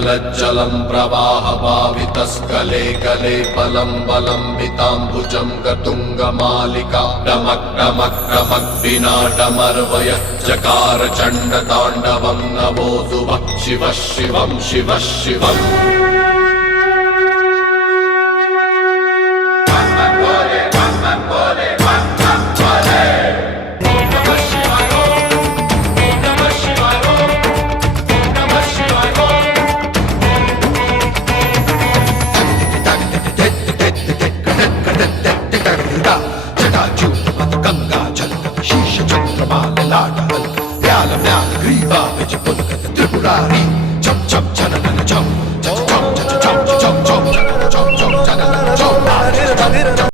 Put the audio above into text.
जलज्जलं प्रवाहभावितस्कले कले बलं बलम्बिताम्बुजं गतुङ्गमालिका डमक् डमक् डमक् विनाटमर्वय चकार चण्डताण्डवं नभोऽस्तु वः शिवः शिवं शिवः शिवम् शीश चंद्रमाल लाडल व्याल म्याल ग्रीवा विज पुलकत त्रिपुरारी